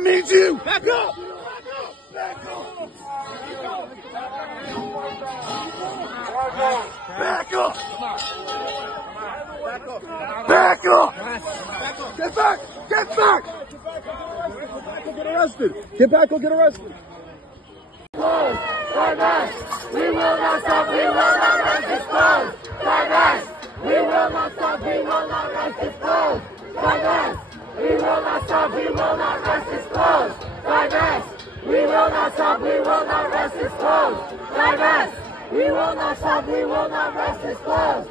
That means you. Back up. Back up. Back up. Back up. Get back. Get back. Get arrested. Get back or get arrested. We will not stop. We will not rest this cause. We will not stop. We will not rest this cause. We will not stop. We will not rest this cause. We will not stop. We will not rest this cause. We will not stop. We will not rest this cause.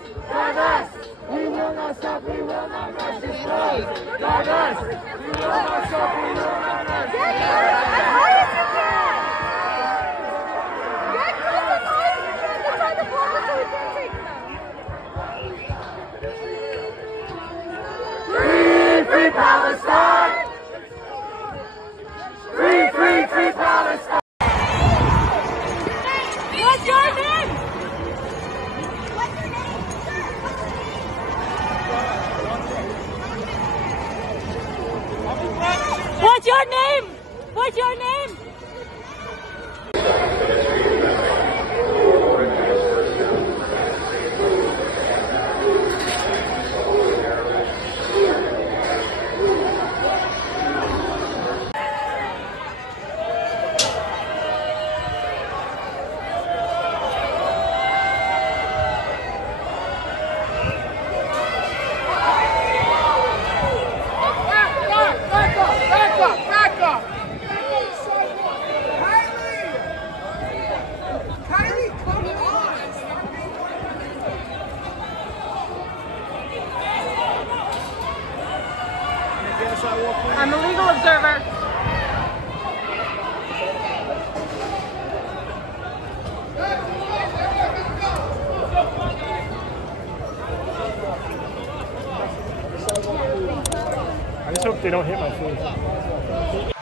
We will not stop. We will not rest this cause. We will not stop. We will not rest this cause. Free Palestine! Free Palestine! What's your name? What's your name? What's your name? I'm a legal observer. I just hope they don't hit my face.